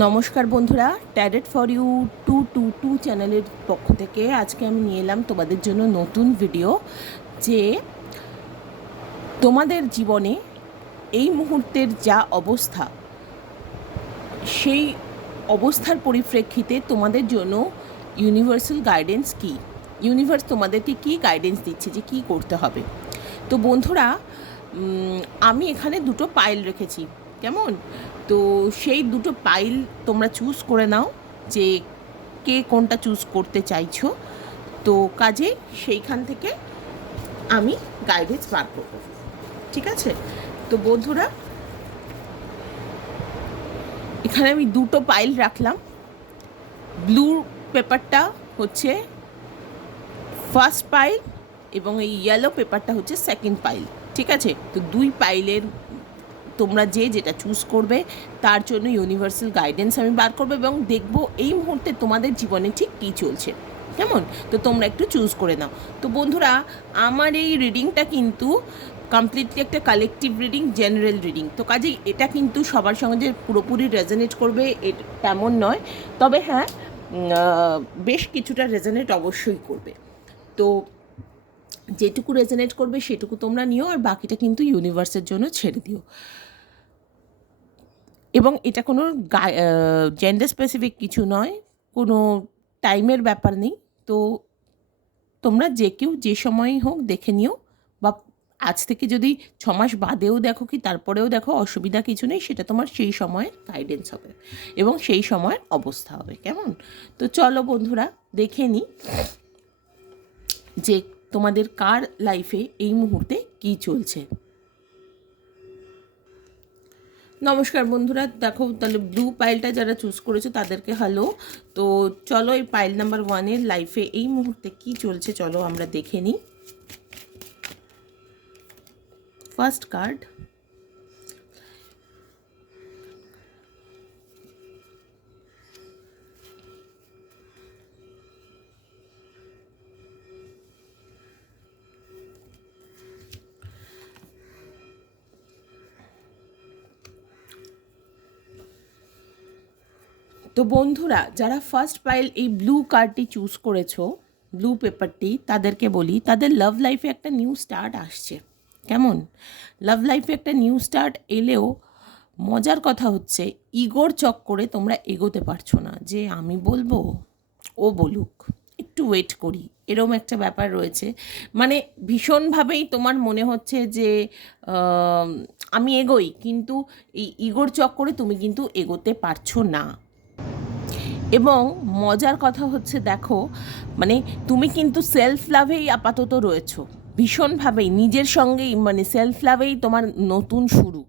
নমস্কার বন্ধুরা tarot for you two two two চ্যানেলের পক্ষ থেকে আজকে আমি নিয়ে এলাম তোমাদের জন্য নতুন ভিডিও যে তোমাদের জীবনে এই মুহূর্তের যা অবস্থা, সেই অবস্থার পরিপ্রেক্ষিতে তোমাদের জন্য ইউনিভার্সাল গাইডেন্স কী? ইউনিভার্স তোমাদেরকে কী গাইডেন্স দিচ্ছে যে কী করতে হবে? তো বন্ধুরা আমি এখানে দুটো পাইল রেখেছি। কেমন? তো সেই দুটো পাইল তোমরা চুজ করে নাও যে কে কোনটা চুজ করতে চাইছো। তো কাজে সেইখান থেকে আমি গাইডেন্স বার করব। ঠিক আছে? তো বন্ধুরা, এখানে আমি দুটো পাইল রাখলাম। ব্লু পেপারটা হচ্ছে ফার্স্ট পাইল এবং এই ইয়েলো পেপারটা হচ্ছে সেকেন্ড পাইল ঠিক আছে? তো দুই পাইলের তোমরা যে যেটা চুজ করবে, তার জন্য ইউনিভার্সাল গাইডেন্স আমি বার করব এবং দেখব এই মুহূর্তে তোমাদের জীবনে ঠিক কী চলছে। কেমন? তো তোমরা একটু চুজ করে নাও। তো বন্ধুরা, আমার এই রিডিংটা কিন্তু কমপ্লিটলি একটা কালেকটিভ রিডিং জেনারেল রিডিং তো কাজেই এটা কিন্তু সবার সঙ্গে যে পুরোপুরি রেজনেট করবে তেমন নয়। তবে হ্যাঁ বেশ কিছুটা রেজনেট অবশ্যই করবে। তো যেটুকু রেজনেট করবে সেটুকু তোমরা নিও আর বাকিটা কিন্তু ইউনিভার্সের জন্য ছেড়ে দিও। এবং এটা কোনো জেন্ডার স্পেসিফিক কিছু নয়, কোনো টাইমের ব্যাপার নেই। তো তোমরা যে কেউ যে সময়ই হোক দেখে নিও বা আজ থেকে যদি ছ মাস বাদেও দেখো কি তারপরেও দেখো অসুবিধা কিছু নেই, সেটা তোমার সেই সময়ের গাইডেন্স হবে এবং সেই সময়ের অবস্থা হবে, কেমন? তো চলো বন্ধুরা দেখে নিই যে তোমাদের কার লাইফে এই মুহূর্তে কি চলছে? নমস্কার বন্ধুরা, দেখো তাহলে ব্লু পাইলটা যারা চুজ করেছ তাদেরকে হ্যালো তো চলো এই পাইল নাম্বার ওয়ানের লাইফে এই মুহূর্তে কি চলছে চলো আমরা দেখে নিই। ফার্স্ট কার্ড তো বন্ধুরা, যারা ফার্স্ট পাইল এই ব্লু কার্ডটি চুজ করেছ ব্লু পেপারটি তাদেরকে বলি, তাদের লাভ লাইফে একটা নিউ স্টার্ট আসছে। কেমন? লাভ লাইফে একটা নিউ স্টার্ট এলেও মজার কথা হচ্ছে, ইগোর চক্করে তোমরা এগোতে পারছ না। যে আমি বলব, ও বলুক, একটু ওয়েট করি, এরম একটা ব্যাপার রয়েছে। মানে ভীষণভাবেই তোমার মনে হচ্ছে যে আমি এগোই, কিন্তু এই ইগোর চক্করে তুমি কিন্তু এগোতে পারছ না। এবং মজার কথা হচ্ছে, দেখো মানে তুমি কিন্তু সেলফ লাভেই আপাতত রয়েছো। ভীষণভাবেই, নিজের সঙ্গেই মানে সেলফ লাভেই তোমার নতুন শুরু।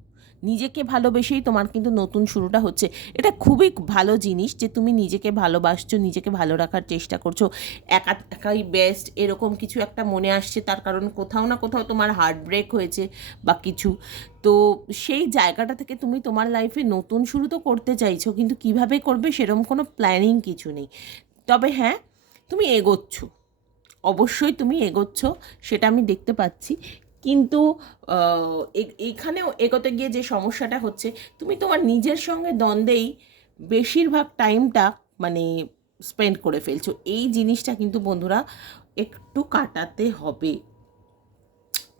নিজেকে ভালোবেসেই তোমার কিন্তু নতুন শুরুটা হচ্ছে। এটা খুবই ভালো জিনিস যে তুমি নিজেকে ভালোবাসছো, নিজেকে ভালো রাখার চেষ্টা করছ। একা একাই বেস্ট এরকম কিছু একটা মনে আসছে, তার কারণ কোথাও না কোথাও তোমার হার্ট ব্রেক হয়েছে বা কিছু। তো সেই জায়গাটা থেকে তুমি তোমার লাইফে নতুন শুরু তো করতে চাইছো, কিন্তু কীভাবে করবে সেরকম কোনো প্ল্যানিং কিছু নেই। তবে হ্যাঁ তুমি এগোচ্ছ। অবশ্যই তুমি এগোচ্ছ, সেটা আমি দেখতে পাচ্ছি। কিন্তু আহ, এ- এখানেও এগোতে গিয়ে যে সমস্যাটা হচ্ছে তুমি তোমার নিজের সঙ্গে দ্বন্দ্বেই বেশিরভাগ টাইমটা মানে স্পেন্ড করে ফেলছো। এই জিনিসটা কিন্তু বন্ধুরা একটু কাটাতে হবে।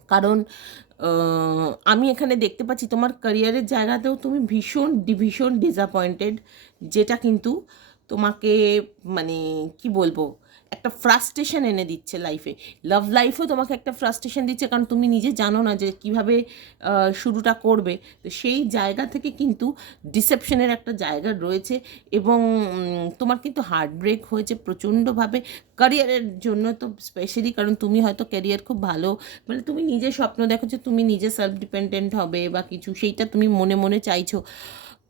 কারণ আমি এখানে দেখতে পাচ্ছি তোমার ক্যারিয়ারের জায়গাতেও তুমি ভীষণ ভীষণ ডিসঅ্যাপয়েন্টেড যেটা কিন্তু তোমাকে মানে কি বলব একটা ফ্রাস্ট্রেশন এনে দিচ্ছে লাইফে লাভ লাইফও তোমাকে একটা ফ্রাস্ট্রেশন দিচ্ছে, কারণ তুমি নিজে জানো না যে কীভাবে শুরুটা করবে। তো সেই জায়গা থেকে কিন্তু ডিসেপশনের একটা জায়গা রয়েছে এবং তোমার কিন্তু হার্ট ব্রেক হয়েছে প্রচণ্ডভাবে। ক্যারিয়ারের জন্য তো স্পেশালি কারণ তুমি হয়তো ক্যারিয়ার খুব ভালো মানে তুমি নিজে স্বপ্ন দেখো যে তুমি নিজে সেলফ ডিপেন্ডেন্ট হবে বা কিছু, সেইটা তুমি মনে মনে চাইছো।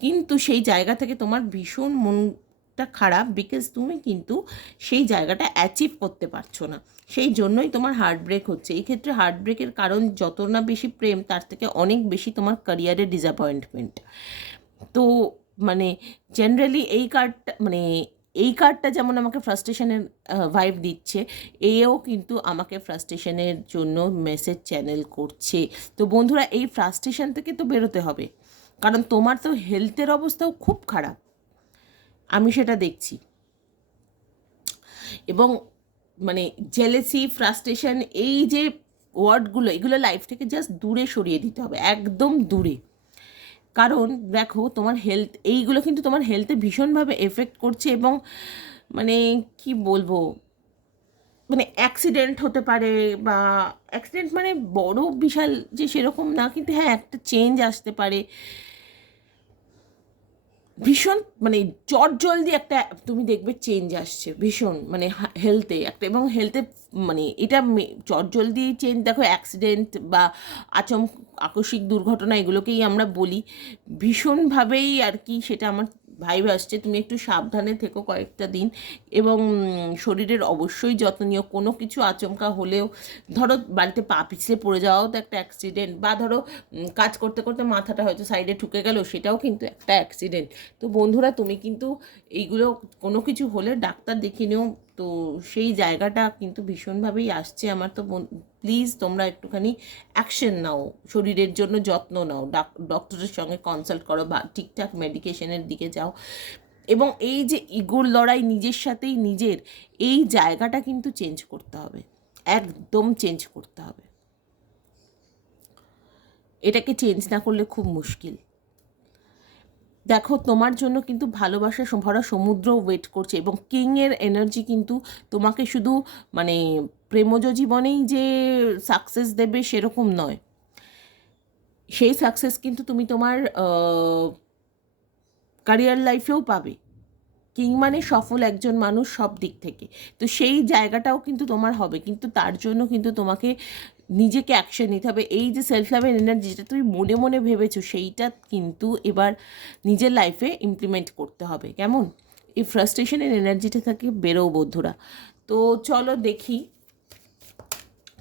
কিন্তু সেই জায়গা থেকে তোমার ভীষণ মনটা খারাপ বিকজ তুমি কিন্তু সেই জায়গাটা অ্যাচিভ করতে পারছ না। সেই জন্যই তোমার হার্ট ব্রেক হচ্ছে। এই ক্ষেত্রে হার্ট ব্রেকের কারণ যত না বেশি প্রেম, তার থেকে অনেক বেশি তোমার ক্যারিয়ারের ডিসঅ্যাপয়েন্টমেন্ট তো মানে জেনারেলি এই কার্ডটা মানে এই কার্ডটা যেমন আমাকে ফ্রাস্ট্রেশনের ভাইব দিচ্ছে, এও কিন্তু আমাকে ফ্রাস্ট্রেশনের জন্য মেসেজ চ্যানেল করছে। তো বন্ধুরা, এই ফ্রাস্ট্রেশন থেকে তো বেরোতে হবে। কারণ তোমার তো হেলথের অবস্থাও খুব খারাপ। আমি সেটা দেখছি। এবং মানে জেলেসি ফ্রাস্ট্রেশন এই যে ওয়ার্ডগুলো এগুলো লাইফ থেকে জাস্ট দূরে সরিয়ে দিতে হবে, একদম দূরে। কারণ দেখো, তোমার হেলথ এইগুলো কিন্তু তোমার হেলথে ভীষণভাবে এফেক্ট করছে এবং মানে কি বলব মানে অ্যাক্সিডেন্ট হতে পারে বা অ্যাক্সিডেন্ট মানে বড় বিশাল যে সেরকম না, কিন্তু হ্যাঁ একটা চেঞ্জ আসতে পারে। ভীষণ মানে চট জলদি একটা, তুমি দেখবে চেঞ্জ আসছে, ভীষণ মানে হেলথে একটা, এবং হেলথে মানে এটা চট জলদি চেঞ্জ দেখো অ্যাক্সিডেন্ট বা আচম আকস্মিক দুর্ঘটনা এগুলোকেই আমরা বলি, ভীষণভাবেই আর কি সেটা আমার ভাইব আসছে তুমি একটু সাবধানে থেকো কয়েকটা দিন এবং শরীরের অবশ্যই যত্ন নিও। কোনো কিছু আচমকা হলেও ধরো বাড়িতে পা পিছলে পড়ে যাওয়াও তো একটা অ্যাক্সিডেন্ট বা ধরো কাজ করতে করতে মাথাটা হয়তো সাইডে ঠুকে গেল, সেটাও কিন্তু একটা অ্যাক্সিডেন্ট তো বন্ধুরা, তুমি কিন্তু এইগুলো কোনো কিছু হলে ডাক্তার দেখিয়ে নিও। তো সেই জায়গাটা কিন্তু ভীষণভাবেই আসছে আমার। তো প্লিজ তোমরা একটুখানি অ্যাকশন নাও, শরীরের জন্য যত্ন নাও ডক্টরের সঙ্গে কনসাল্ট করো বা ঠিকঠাক মেডিকেশনের দিকে যাও। এবং এই যে ইগোর লড়াই নিজের সাথেই নিজের, এই জায়গাটা কিন্তু চেঞ্জ করতে হবে, একদম চেঞ্জ করতে হবে। এটাকে চেঞ্জ না করলে খুব মুশকিল। দেখো, তোমার জন্য কিন্তু ভালোবাসা ভরা সমুদ্র ওয়েট করছে এবং কিংয়ের এনার্জি কিন্তু তোমাকে শুধু মানে প্রেমজ জীবনেই যে সাকসেস দেবে সেরকম নয়। সেই সাকসেস কিন্তু তুমি তোমার ক্যারিয়ার লাইফেও পাবে। কিং মানে সফল একজন মানুষ সব দিক থেকে। তো সেই জায়গাটাও কিন্তু তোমার হবে। কিন্তু তার জন্য কিন্তু তোমাকে নিজেকে অ্যাকশন নিতে হবে। এই যে সেলফ লাভের এনার্জি যেটা তুমি মনে মনে ভেবেছো, সেইটা কিন্তু এবার নিজের লাইফে ইমপ্লিমেন্ট করতে হবে। কেমন? এই ফ্রাস্ট্রেশনের এনার্জিটা থাকে বেরো বন্ধুরা। তো চলো দেখি।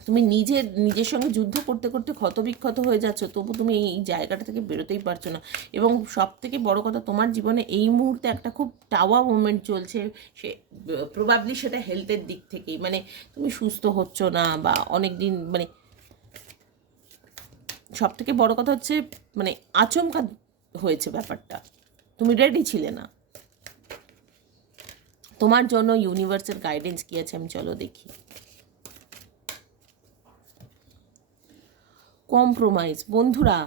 তুমি নিজের নিজের সঙ্গে যুদ্ধ করতে করতে ক্ষতবিক্ষত হয়ে যাচ্ছ, তবু তুমি এই জায়গাটা থেকে বেরোতেই পারছ না। এবং সব থেকে বড় কথা, তোমার জীবনে এই মুহূর্তে একটা খুব টাওয়া মুভমেন্ট চলছে। সে প্রবাবলি সেটা হেলথের দিক থেকেই। মানে তুমি সুস্থ হচ্ছ না বা অনেক দিন মানে সব থেকে বড় কথা হচ্ছে মানে আচমকা হয়েছে ব্যাপারটা। তুমি রেডি ছিলে না। তোমার জন্য ইউনিভার্সের গাইডেন্স কী আছে আমি চলো দেখি। কম্প্রোমাইজ বন্ধুরা,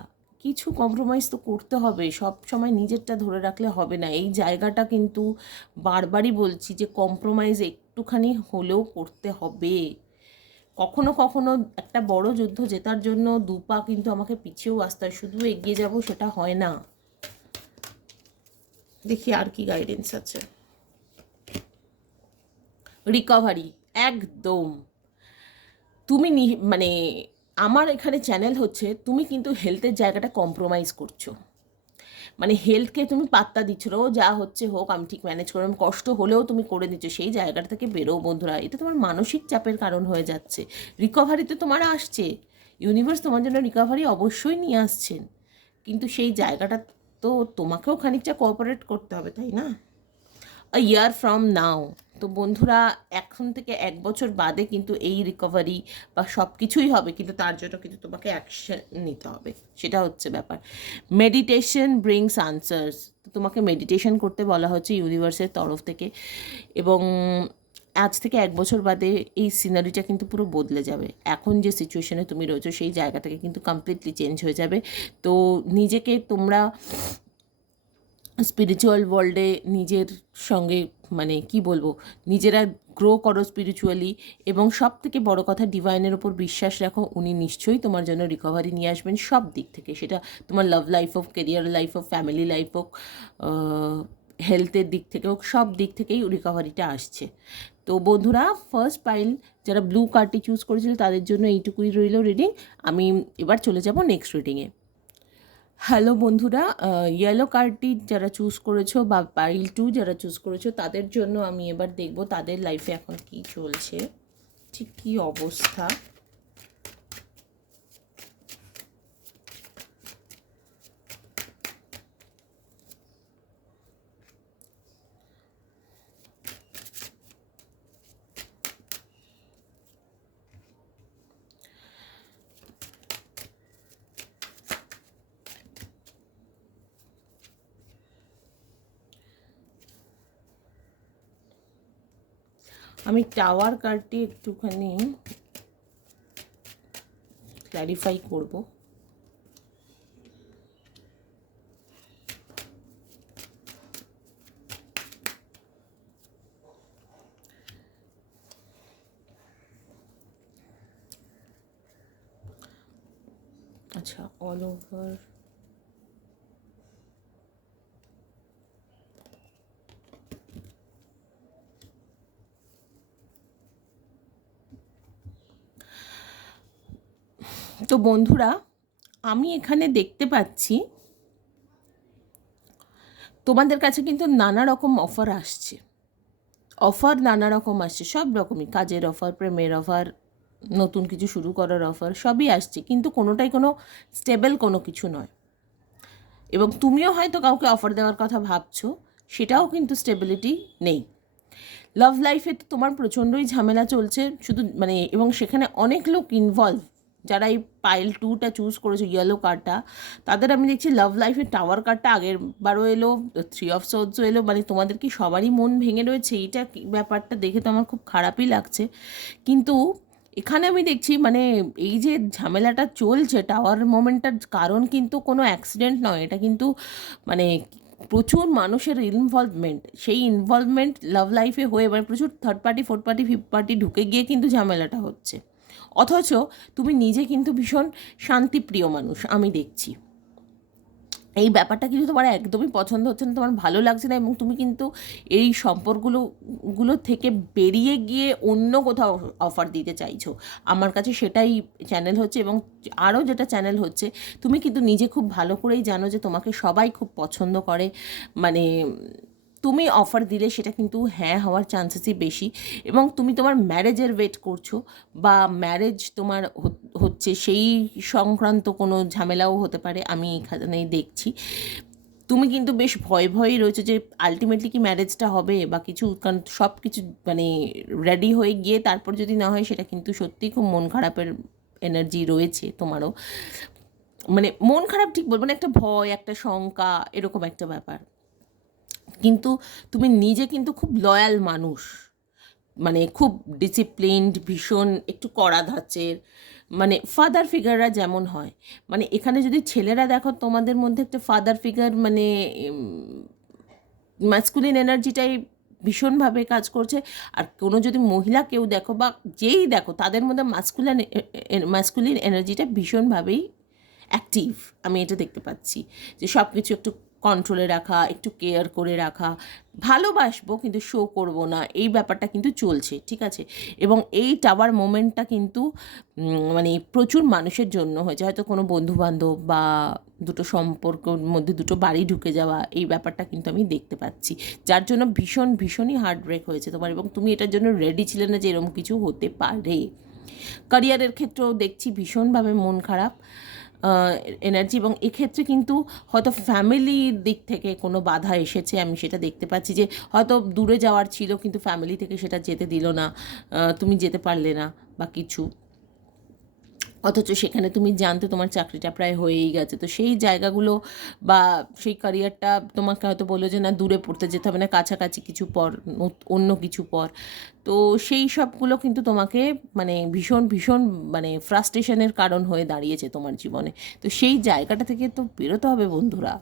কিছু কম্প্রোমাইজ তো করতে হবে। সব সময় নিজেরটা ধরে রাখলে হবে না। এই জায়গাটা কিন্তু বারবারই বলছি যে কম্প্রোমাইজ একটুখানি হলেও করতে হবে। কখনো কখনো একটা বড় যুদ্ধ জেতার জন্য দুপা কিন্তু আমাকে পিছিয়েও আসতে হয়। শুধু এগিয়ে যাব সেটা হয় না। দেখি আর কি গাইডেন্স আছে। রিকভারি একদম। তুমি মানে আমার এখানে চ্যানেল হচ্ছে, তুমি কিন্তু হেলথের জায়গাটা কম্প্রোমাইজ করছ। মানে হেলথকে তুমি পাত্তা দিচ্ছ ও যা হচ্ছে হোক, আমি ঠিক ম্যানেজ করলাম কষ্ট হলেও তুমি করে দিচ্ছ। সেই জায়গাটা থেকে বেরো বন্ধুরা। এটা তোমার মানসিক চাপের কারণ হয়ে যাচ্ছে। রিকভারি তো তোমার আসছে। ইউনিভার্স তোমার জন্য রিকভারি অবশ্যই নিয়ে আসছেন। কিন্তু সেই জায়গাটা তো তোমাকেও খানিকটা কোঅপারেট করতে হবে, তাই না? আ ইয়ার ফ্রম নাও তো বন্ধুরা, এখন থেকে এক বছর বাদে কিন্তু এই রিকভারি বা সব কিছুই হবে, কিন্তু তার জন্য কিন্তু তোমাকে অ্যাকশন নিতে হবে। সেটা হচ্ছে ব্যাপার। মেডিটেশন ব্রিংস আনসার্স তোমাকে মেডিটেশন করতে বলা হচ্ছে ইউনিভার্সের তরফ থেকে। এবং আজ থেকে এক বছর বাদে এই সিনারিটা কিন্তু পুরো বদলে যাবে। এখন যে সিচুয়েশনে তুমি রয়েছো, সেই জায়গা থেকে কিন্তু কমপ্লিটলি চেঞ্জ হয়ে যাবে। তো নিজেকে তোমরা স্পিরিচুয়াল ওয়ার্ল্ডে নিজের সঙ্গে মানে কি বলব, নিজেরা গ্রো করো স্পিরিচুয়ালি এবং সব থেকে বড় কথা ডিভাইনের ওপর বিশ্বাস রাখো, উনি নিশ্চয়ই তোমার জন্য রিকভারি নিয়ে আসবেন সব দিক থেকে। সেটা তোমার লাভ লাইফ হোক কেরিয়ার লাইফ হোক ফ্যামিলি লাইফ হোক হেলথের দিক থেকে হোক, সব দিক থেকেই রিকভারিটা আসছে। তো বন্ধুরা ফার্স্ট পাইল যারা ব্লু কার্ডটি চুজ করেছিল, তাদের জন্য এইটুকুই রইল রিডিং আমি এবার চলে যাব নেক্সট রিডিংয়ে হ্যালো বন্ধুরা। ইয়েলো কার্ডটি যারা চুজ করেছ বা পাইল টু যারা চুজ করেছ, তাদের জন্য আমি এবার দেখব তাদের লাইফে এখন কি চলছে। ঠিক কী অবস্থা? আমি টাওয়ার কার্ডটি একটুখানি ক্ল্যারিফাই করব। আচ্ছা অল ওভার তো বন্ধুরা, আমি এখানে দেখতে পাচ্ছি, তোমাদের কাছে কিন্তু নানা রকম অফার আসছে। অফার নানা রকম আসছে, সব রকমই। কাজের অফার, প্রেমের অফার, নতুন কিছু শুরু করার অফার, সবই আসছে। কিন্তু কোনোটাই কোনো স্টেবল কোনো কিছু নয়। এবং তুমিও হয়তো কাউকে অফার দেওয়ার কথা ভাবছ, সেটাও কিন্তু স্টেবিলিটি নেই। লাভ লাইফে তো তোমার প্রচণ্ডই ঝামেলা চলছে, শুধু মানে এবং সেখানে অনেক লোক ইনভলভ যারা এই পাইল টুটা চুজ করেছে ইয়েলো কার্ডটা তাদের আমি দেখছি লাভ লাইফের টাওয়ার কার্ডটা আগের বারও এলো থ্রি অফ সোর্সও এলো মানে তোমাদের কি সবারই মন ভেঙে রয়েছে? এইটা ব্যাপারটা দেখে তো আমার খুব খারাপই লাগছে। কিন্তু এখানে আমি দেখছি মানে এই যে ঝামেলাটা চলছে টাওয়ার মোমেন্টটার কারণ কিন্তু কোনো অ্যাক্সিডেন্ট নয়। এটা কিন্তু মানে প্রচুর মানুষের ইনভলভমেন্ট সেই ইনভলভমেন্ট লাভ লাইফে হয়ে মানে প্রচুর third party fourth party fifth party ঢুকে গিয়ে কিন্তু ঝামেলাটা হচ্ছে। অথচ তুমি নিজে কিন্তু ভীষণ শান্তিপ্রিয় মানুষ, আমি দেখছি। এই ব্যাপারটা কিন্তু তোমার একদমই পছন্দ হচ্ছে না, তোমার ভালো লাগছে না এবং তুমি কিন্তু এই সম্পর্কগুলো, গুলো থেকে বেরিয়ে গিয়ে অন্য কোথাও অফার দিতে চাইছো। আমার কাছে সেটাই চ্যানেল হচ্ছে এবং আরও যেটা চ্যানেল হচ্ছে, তুমি কিন্তু নিজে খুব ভালো করেই জানো যে তোমাকে সবাই খুব পছন্দ করে মানে তুমি অফার দিলে সেটা কিন্তু হ্যাঁ হওয়ার চান্সেসই বেশি এবং তুমি তোমার ম্যারেজের ওয়েট করছ বা ম্যারেজ তোমার হচ্ছে সেই সংক্রান্ত কোনো ঝামেলাও হতে পারে, আমি এখানে দেখছি। তুমি কিন্তু বেশ ভয় ভয়েই রয়েছে যে আলটিমেটলি কি ম্যারেজটা হবে বা কিছু কারণ সব কিছু মানে রেডি হয়ে গিয়ে তারপর যদি না হয় সেটা কিন্তু সত্যিই খুব মন খারাপের এনার্জি রয়েছে তোমারও। মানে মন খারাপ ঠিক বলব না, একটা ভয়, একটা শঙ্কা এরকম একটা ব্যাপার। কিন্তু তুমি নিজে কিন্তু খুব লয়াল মানুষ। মানে খুব ডিসিপ্লিনড ভীষণ একটু কড়া ধাঁচের। মানে ফাদার ফিগাররা যেমন হয়। মানে এখানে যদি ছেলেরা দেখো তোমাদের মধ্যে একটা ফাদার ফিগার মানে ম্যাসকুলিন এনার্জিটাই ভীষণভাবে কাজ করছে। আর কোনো যদি মহিলা কেউ দেখো বা যেই দেখো তাদের মধ্যে মাস্কুলিন মাস্কুলিন এনার্জিটা ভীষণভাবেই অ্যাক্টিভ আমি এটা দেখতে পাচ্ছি। যে সব কিছু একটু কন্ট্রোলে রাখা, একটু কেয়ার করে রাখা, ভালোবাসবো কিন্তু শো করব না, এই ব্যাপারটা কিন্তু চলছে, ঠিক আছে? এবং এই টাওয়ার মোমেন্টটা কিন্তু মানে প্রচুর মানুষের জন্য হয়েছে, হয়তো কোনো বন্ধুবান্ধব বা দুটো সম্পর্কর মধ্যে দুটো বাড়ি ঢুকে যাওয়া, এই ব্যাপারটা কিন্তু আমি দেখতে পাচ্ছি। যার জন্য ভীষণ, ভীষণই হার্ট ব্রেক হয়েছে তোমার, এবং তুমি এটার জন্য রেডি ছিলে না যে এরকম কিছু হতে পারে। ক্যারিয়ারের ক্ষেত্রেও দেখছি ভীষণভাবে মন খারাপ। এনার্জি এবং এক্ষেত্রে কিন্তু হয়তো ফ্যামিলির দিক থেকে কোনো বাধা এসেছে, আমি সেটা দেখতে পাচ্ছি যে হয়তো দূরে যাওয়ার ছিল কিন্তু ফ্যামিলি থেকে সেটা যেতে দিল না তুমি যেতে পারলে না বা কিছু। অথচ সেখানে তুমি জানতে তোমার চাকরিটা প্রায় হয়েই গেছে। তো সেই জায়গাগুলো বা সেই ক্যারিয়ারটা তোমাকে হয়তো বলল যে, না, দূরে পড়তে যেতে হবে না, কাছাকাছি কিছু পর, অন্য কিছু পর। তো সেই সবগুলো কিন্তু তোমাকে মানে ভীষণ ভীষণ মানে ফ্রাস্ট্রেশনের কারণ হয়ে দাঁড়িয়েছে তোমার জীবনে। তো সেই জায়গাটা থেকে তো বেরোতে হবে বন্ধুরা।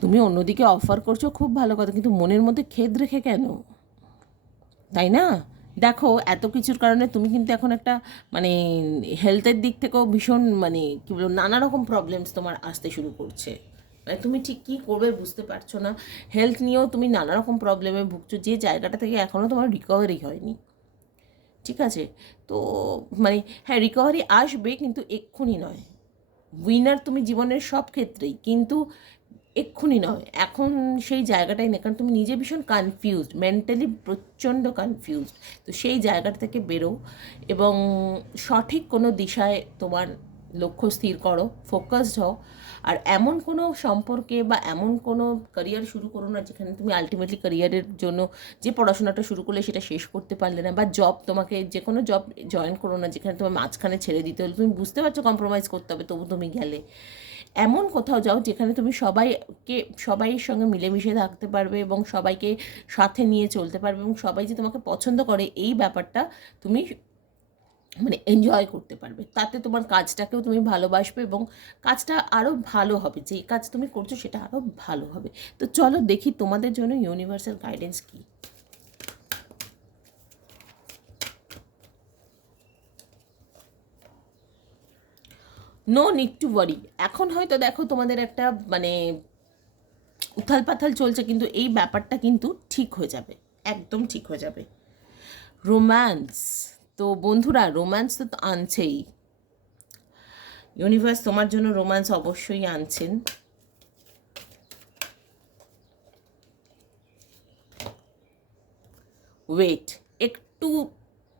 তুমি অন্যদিকে অফার করছ, খুব ভালো কথা, কিন্তু মনের মধ্যে খেদ রেখে কেন? তাই না? দেখো, এত কিছুর কারণে তুমি কিন্তু এখন একটা মানে হেলথের দিক থেকেও ভীষণ মানে কী বলব, নানা রকম প্রবলেমস তোমার আসতে শুরু করছে। মানে তুমি ঠিক কী করবে বুঝতে পারছ না। হেলথ নিয়েও তুমি নানা রকম প্রবলেমে ভুগছো, যে জায়গাটা থেকে এখনও তোমার রিকভারি হয়নি। ঠিক আছে? তো মানে হ্যাঁ রিকভারি আসবে, কিন্তু এক্ষুনি নয়। উইনার তুমি জীবনের সব ক্ষেত্রেই। কিন্তু এক্ষুনি নয়। এখন সেই জায়গাটাই নেই। কারণ তুমি নিজে ভীষণ কনফিউজড মেন্টালি প্রচণ্ড কনফিউজড তো সেই জায়গাটা থেকে বেরো এবং সঠিক কোনো দিশায় তোমার লক্ষ্য স্থির করো ফোকাসড হও। আর এমন কোনো সম্পর্কে বা এমন কোনো ক্যারিয়ার শুরু করো না যেখানে তুমি আলটিমেটলি ক্যারিয়ারের জন্য যে পড়াশোনাটা শুরু করলে সেটা শেষ করতে পারলে না বা জব তোমাকে যে কোনো জব জয়েন করো না যেখানে তোমার মাঝখানে ছেড়ে দিতে হলে। তুমি বুঝতে পারছ কম্প্রোমাইজ করতে হবে, তবু তুমি গেলে। এমন কোথাও যাও যেখানে তুমি সবাইকে, সবাইয়ের সঙ্গে মিলেমিশে থাকতে পারবে এবং সবাইকে সাথে নিয়ে চলতে পারবে এবং সবাই যে তোমাকে পছন্দ করে এই ব্যাপারটা তুমি মানে এনজয় করতে পারবে। তাতে তোমার কাজটাকেও তুমি ভালোবাসবে এবং কাজটা আরও ভালো হবে। যেই কাজ তুমি করছ সেটা আরও ভালো হবে। তো চলো দেখি তোমাদের জন্য ইউনিভার্সাল গাইডেন্স কী। নো নিড টু ওয়ারি এখন হয়তো দেখো তোমাদের একটা মানে উথাল পাথাল চলছে, কিন্তু এই ব্যাপারটা কিন্তু ঠিক হয়ে যাবে, একদম ঠিক হয়ে যাবে। রোম্যান্স তো বন্ধুরা রোম্যান্স তো আনছেই। ইউনিভার্স তোমার জন্য রোম্যান্স অবশ্যই আনছেন। ওয়েট একটু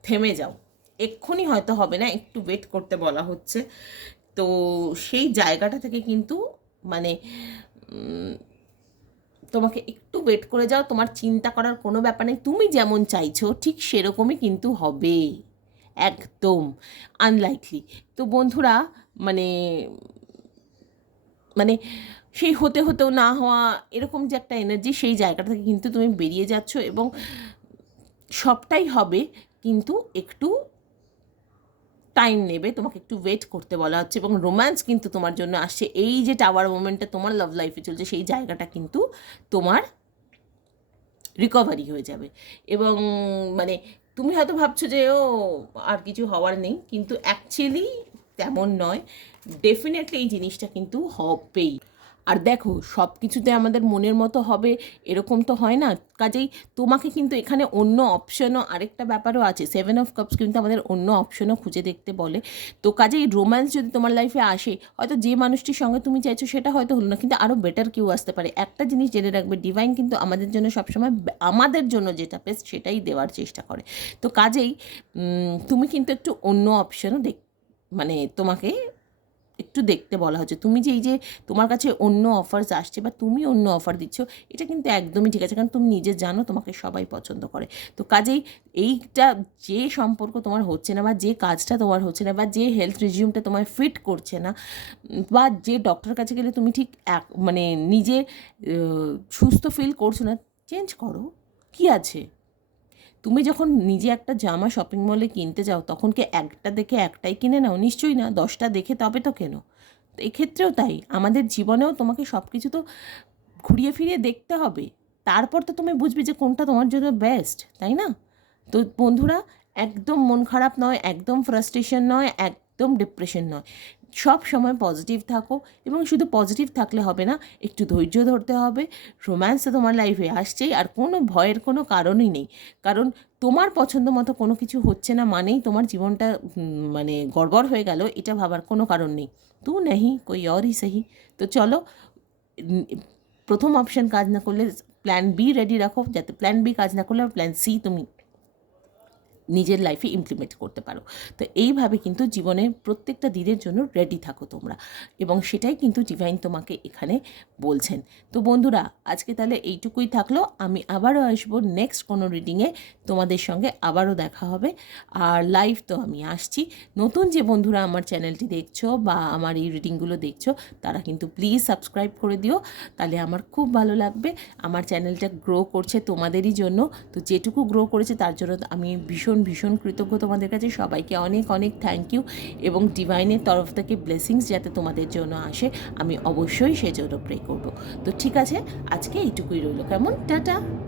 থেমে যাও। এক্ষুনি হয়তো হবে না, একটু ওয়েট করতে বলা হচ্ছে। তো সেই জায়গাটা থেকে কিন্তু মানে তোমাকে একটু ওয়েট করে যাও, তোমার চিন্তা করার কোনো ব্যাপার নেই। তুমি যেমন চাইছো, ঠিক সেরকমই কিন্তু হবে। একদম আনলাইকলি তো বন্ধুরা মানে মানে সেই হতে হতেও না হওয়া, এরকম যে একটা এনার্জি সেই জায়গাটা থেকে কিন্তু তুমি বেরিয়ে যাচ্ছ এবং সবটাই হবে, কিন্তু একটু টাইম নেবে, তোমাকে একটু ওয়েট করতে বলা হচ্ছে এবং রোম্যান্স কিন্তু তোমার জন্য আসছে। এই যে টাওয়ার মোমেন্টটা তোমার লাভ লাইফে চলছে, সেই জায়গাটা কিন্তু তোমার রিকভারি হয়ে যাবে। এবং মানে তুমি হয়তো ভাবছ যে, ও, আর কিছু হওয়ার নেই। কিন্তু অ্যাকচুয়ালি তেমন নয়। ডেফিনেটলি এই জিনিসটা কিন্তু হবেই। আর দেখো, সব কিছুতে আমাদের মনের মতো হবে, এরকম তো হয় না। কাজেই তোমাকে কিন্তু এখানে অন্য অপশনও আরেকটা ব্যাপারও আছে। সেভেন অফ কাপস কিন্তু আমাদের অন্য অপশনও খুঁজে দেখতে বলে। তো কাজেই রোম্যান্স যদি তোমার লাইফে আসে, হয়তো যে মানুষটির সঙ্গে তুমি চাইছো সেটা হয়তো হলো না, কিন্তু আরও বেটার কেউ আসতে পারে। একটা জিনিস জেনে রাখবে ডিভাইন কিন্তু আমাদের জন্য সবসময় আমাদের জন্য যেটা বেস্ট সেটাই দেওয়ার চেষ্টা করে। তো কাজেই তুমি কিন্তু একটু অন্য অপশনও দেখ মানে তোমাকে একটু দেখতে বলা হচ্ছে। তুমি যে এই যে তোমার কাছে অন্য অফার্স আসছে বা তুমি অন্য অফার দিচ্ছ, এটা কিন্তু একদমই ঠিক আছে। কারণ তুমি নিজে জানো তোমাকে সবাই পছন্দ করে। তো কাজেই এইটা যে সম্পর্ক তোমার হচ্ছে না বা যে কাজটা তোমার হচ্ছে না বা যে হেলথ রিজিউমটা তোমায় ফিট করছে না, বা যে ডক্টরের কাছে গেলে তুমি ঠিক এক মানে নিজে সুস্থ ফিল করছ না চেঞ্জ করো। কি আছে? তুমি যখন নিজে একটা জামা শপিং মলে কিনতে যাও, তখন কি একটা দেখে একটাই কিনে নাও? নিশ্চয়ই না। দশটা দেখে তবে তো কেন। এক্ষেত্রেও তাই। আমাদের জীবনেও তোমাকে সব কিছু তো ঘুরিয়ে ফিরিয়ে দেখতে হবে। তারপর তো তুমি বুঝবে যে কোনটা তোমার জন্য বেস্ট তাই না? তো বন্ধুরা, একদম মন খারাপ নয়, একদম ফ্রাস্ট্রেশন নয়, একদম ডিপ্রেশন নয়। সব সময় পজিটিভ থাকো এবং শুধু পজিটিভ থাকলে হবে না, একটু ধৈর্য ধরতে হবে। রোম্যান্স তো তোমার লাইফে আসছেই, আর কোনো ভয়ের কোনো কারণই নেই। কারণ তোমার পছন্দ মতো কোনো কিছু হচ্ছে না মানেই তোমার জীবনটা মানে গড়বড় হয়ে গেল, এটা ভাবার কোনো কারণ নেই। তু নেই কই অরই সহি। তো চলো প্রথম অপশান কাজ না করলে প্ল্যান বি রেডি রাখো। যাতে প্ল্যান বি কাজ না করলে প্ল্যান সি তুমি নিজের লাইফে ইমপ্লিমেন্ট করতে পারো। তো এইভাবে কিন্তু জীবনের প্রত্যেকটা দিনের জন্য রেডি থাকো তোমরা। এবং সেটাই কিন্তু ডিভাইন তোমাকে এখানে বলছেন। তো বন্ধুরা, আজকে তাহলে এইটুকুই থাকল। আমি আবারও আসব নেক্সট কোনো রিডিংয়ে তোমাদের সঙ্গে আবারও দেখা হবে। আর লাইভ তো আমি আসছি। নতুন যে বন্ধুরা আমার চ্যানেলটি দেখছ বা আমার এই রিডিংগুলো দেখছ, তারা কিন্তু প্লিজ সাবস্ক্রাইব করে দিও। তাহলে আমার খুব ভালো লাগবে। আমার চ্যানেলটা গ্রো করছে তোমাদেরই জন্য। তো যেটুকু গ্রো করেছে, তার জন্য আমি ভীষণ ভীষণ ভীষণ কৃতজ্ঞ তোমাদের কাছে। সবাইকে অনেক অনেক থ্যাংক ইউ এবং ডিভাইনের তরফ থেকে ব্লেসিংস যাতে তোমাদের জন্য আসে। আমি অবশ্যই সেজন্য প্রে করব। তো ঠিক আছে, আজকে এইটুকুই রইল। কেমন? টাটা!